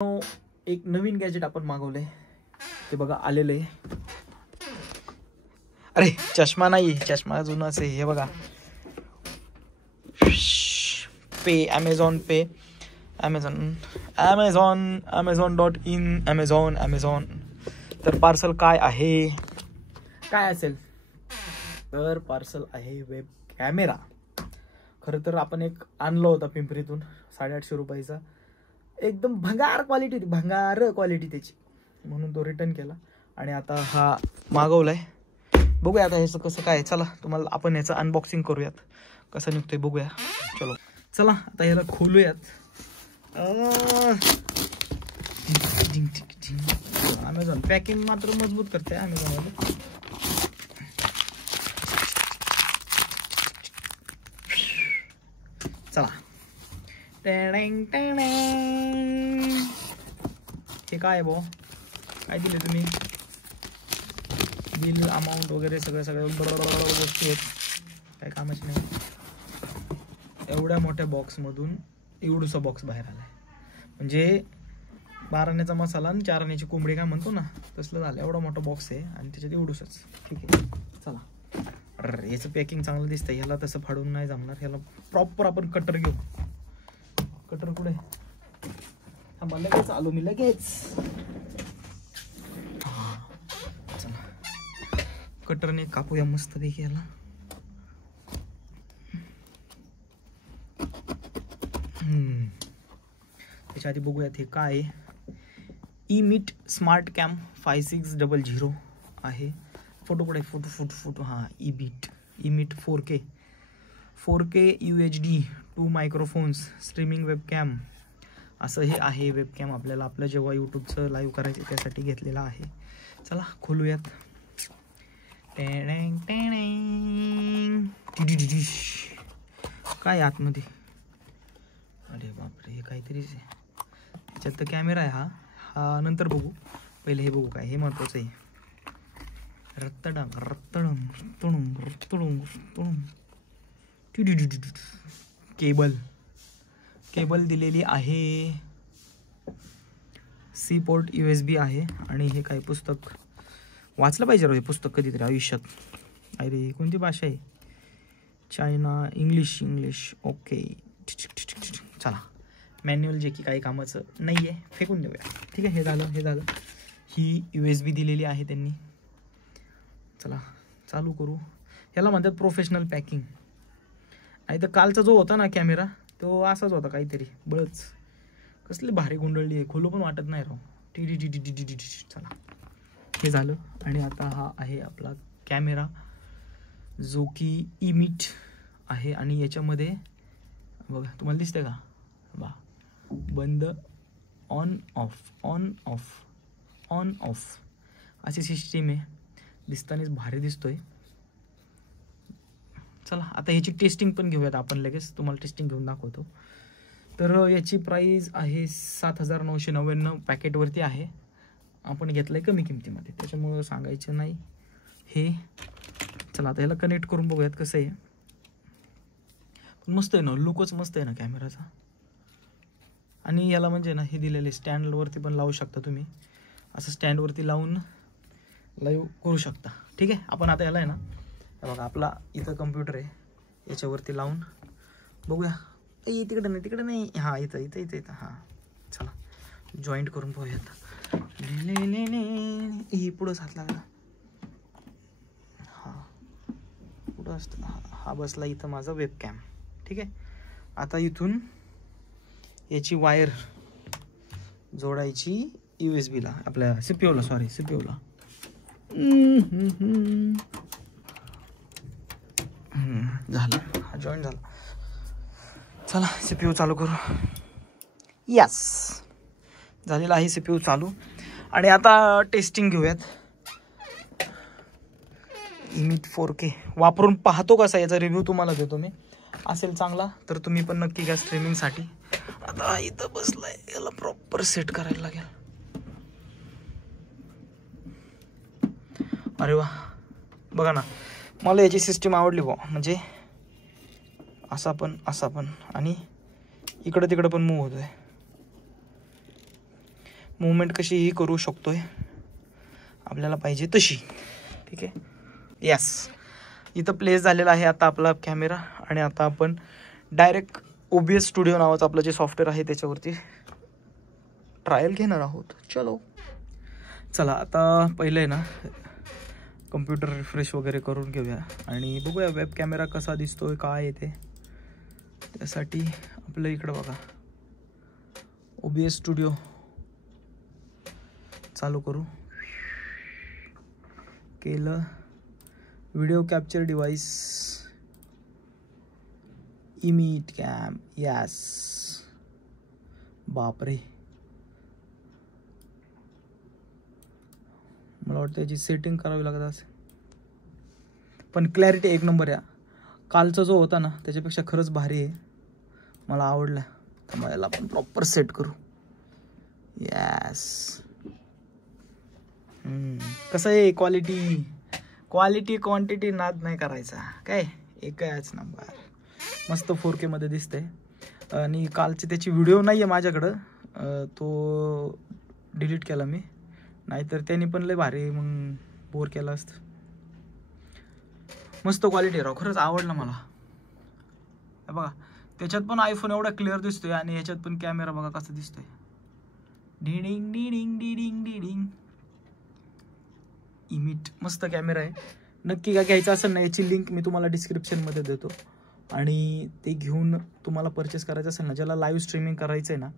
एक नवीन गॅजेट आपण मागवलंय ते बघा आलेलं आहे. अरे चष्मा नाही, चष्मा जुनाच आहे. हे बघा पे, अमेझॉन पे, अमेझॉन.in, अमेझॉन. तर पार्सल काय आहे, काय असेल तर पार्सल आहे वेब कॅमेरा. खरं तर आपण एक आणला होता पिंपरीतून 850 रुपयाचा, एकदम भंगार क्वालिटी होती, भंगार क्वालिटी त्याची, म्हणून तो रिटर्न केला आणि आता हा मागवलाय. बघूया आता ह्याचं कसं काय. चला तुम्हाला आपण ह्याचं अनबॉक्सिंग करूयात, कसं निघतोय बघूया. चला आता ह्याला खोलूयात. अमेझॉन पॅकिंग मात्र मजबूत करते अमेझॉन मध्ये. चला हे काय भाऊ, काय दिले तुम्ही, बिल अमाऊंट वगैरे सगळं गोष्टी आहेत, काय कामाची नाही. एवढ्या मोठ्या बॉक्समधून एवढूसा बॉक्स बाहेर आलाय, म्हणजे 12 आण्याचा मसाला आणि 4 आण्याची कोंबडी काय म्हणतो ना, तसलं झालं. एवढा मोठा बॉक्स आहे आणि त्याच्यात एवढूसच. ठीक आहे चला. अरे याचं पॅकिंग चांगलं दिसतंय, ह्याला तसं फाडून नाही जमणार. ह्याला प्रॉपर आपण कटर घेऊ. कटर कुठे, थांबा लगेच आलो मी, लगेच. चला कटरने कापूया मस्त पैकी याला. त्याच्या आधी बघूयात हे काय आहे. ईमिट स्मार्ट कॅम 5600 आहे. फोटो कुठे, फोटो हां, ईमिट 4K UHD 2 microphones streaming webcam, असं हे आहे. वेबकॅम आपल्याला आपलं जेव्हा यूट्यूबचं लाईव्ह करायचं त्यासाठी घेतलेला आहे. चला खोलूयात. काय आतमध्ये, अरे बापरे हे काहीतरीच आहे. ह्याच्यात तर कॅमेरा आहे. हा नंतर बघू, पहिले हे बघू काय, हे महत्वाचं आहे. केबल दिलेली आहे. सी पोर्ट USB आहे. आणि हे काय पुस्तक, वाचलं पाहिजे रे पुस्तक कधीतरी आयुष्यात. अरे कोणती भाषा आहे, चायना, इंग्लिश. ओके चला. मॅन्युअल जे की काही कामाचं नाही आहे, फेकून देऊया. ठीक आहे, हे झालं. ही USB दिलेली आहे त्यांनी. चला चालू करू. याला म्हणतात प्रोफेशनल पॅकिंग. आणि तर कालचा जो होता ना कॅमेरा, तो असाच होता काहीतरी बळच. कसली भारी गुंडळली आहे, खोलू पण वाटत नाही राव. चला हे झालं. आणि आता हा आहे आपला कॅमेरा, जो की ईमिट आहे. आणि याच्यामध्ये बघा, तुम्हाला दिसतंय का, बा बंद, ऑन ऑफ अशी सिस्टीम आहे. दिसतानाच भारी दिसतोय. चला आता ह्याची टेस्टिंग पण घेऊयात आपण लगेच, तुम्हाला टेस्टिंग घेऊन दाखवतो. तर याची प्राईस आहे 7999 पॅकेटवरती आहे. आपण घेतलंय कमी किमतीमध्ये, त्याच्यामुळं सांगायचं नाही हे. चला आता ह्याला कनेक्ट करून बघूयात कसं आहे. पण मस्त आहे ना, लुकच मस्त आहे ना कॅमेराचा. आणि याला म्हणजे ना हे दिलेले स्टँडवरती पण लावू शकता तुम्ही, असं स्टँडवरती लावून लाईव्ह करू शकता. ठीक आहे, आपण आता याला आहे ना, बघा आपला इथं कम्प्युटर आहे, याच्यावरती लावून बघूया. तिकडे नाही, हां इथं. हां चला जॉईंट करून पाहूयात. पुढं हात लागला. हां पुढं असतं. हा बसला इथं माझा वेबकॅम. ठीक आहे, आता इथून याची वायर जोडायची USB ला, आपल्या CPU ला. झालं, हा जॉईन झाला. चला CPU चालू करू. यस झालेला आहे CPU चालू. आणि आता टेस्टिंग घेऊयात. ईमिट 4K वापरून पाहतो कसा, याचा रिव्ह्यू तुम्हाला देतो मी. असेल चांगला तर तुम्ही पण नक्की घ्या स्ट्रीमिंगसाठी. आता इथं बसलाय, याला प्रॉपर सेट करायला लागेल. अरे वा, बघा ना, मला याची सिस्टीम आवडली बा. म्हणजे असा पण आणि इकडं तिकडं पण मूव्ह होतोय. मुवमेंट कशीही करू शकतोय आपल्याला पाहिजे तशी. ठीक आहे. यस, इथं प्लेस झालेला आहे आता आपला कॅमेरा. आणि आता आपण डायरेक्ट OBS स्टुडिओ नावाचं आपलं जे सॉफ्टवेअर आहे त्याच्यावरती ट्रायल घेणार आहोत. चला आता पहिलं आहे ना कम्प्युटर रिफ्रेश वगैरे करून घेऊया आणि बघूया वेब कॅमेरा कसा दिसतोय, काय येते. त्यासाठी आपलं इकडं बघा OBS स्टुडिओ चालू करू. केलं. Video capture device emit cam. Yes. बापरे, मला वाटतं याची सेटिंग करावी लागत असेल. पण क्लॅरिटी एक नंबर आहे. कालचा जो होता ना त्याच्यापेक्षा खरंच भारी आहे, मला आवडला. तर याला आपण प्रॉपर सेट करू. यस. कसं आहे, क्वालिटी क्वांटिटी नाद नाही करायचा, काय एकच नंबर. मस्त 4K मध्ये दिसतंय. आणि कालची त्याची व्हिडिओ नाही आहे माझ्याकडं, तो डिलीट केला मी, नाहीतर त्यांनी पण लय भारी मग बोर केला असतं. मस्त क्वालिटी राव, खरंच आवडलं मला. बघा त्याच्यात पण आयफोन एवढा क्लिअर दिसतोय आणि ह्याच्यात पण कॅमेरा बघा कसा दिसतोय. डिडिंग डिडिंग डिडिंग डिडिंग. इमिट मस्त कॅमेरा आहे. नक्की काय घ्यायचं असेल ना, याची लिंक मी तुम्हाला डिस्क्रिप्शनमध्ये देतो. आणि ते घेऊन तुम्हाला परचेस करायचं असेल ना, ज्याला लाईव्ह स्ट्रीमिंग करायचं आहे ना,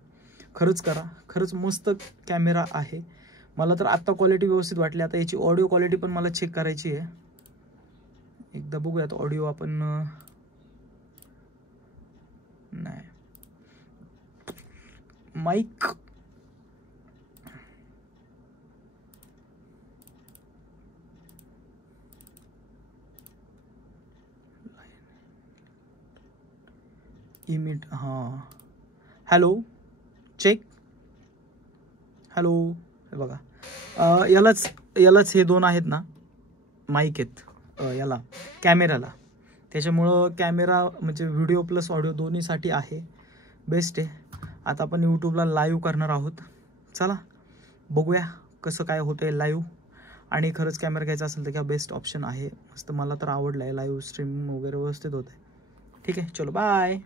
खरंच करा. खरंच मस्त कॅमेरा आहे. मला तर आत्ता क्वालिटी व्यवस्थित वाटली. आता याची ऑडिओ क्वालिटी पण मला चेक करायची आहे. एकदा बघूयात ऑडिओ आपण. नाही माईक इमिट. हां, हॅलो चेक. हॅलो. हे बघा यालाच हे दोन आहेत ना माईक आहेत याला कॅमेराला. त्याच्यामुळं कॅमेरा म्हणजे व्हिडिओ प्लस ऑडिओ दोन्हीसाठी आहे, बेस्ट आहे. आता आपण यूट्यूबला लाईव्ह करणार आहोत. चला बघूया कसं काय होतं आहे लाईव्ह. आणि खरंच कॅमेरा घ्यायचा असेल तर क्या बेस्ट ऑप्शन आहे. मस्त, मला तर आवडलं आहे. लाईव्ह स्ट्रीमिंग वगैरे व्यवस्थित होतं आहे. ठीक आहे, चलो बाय.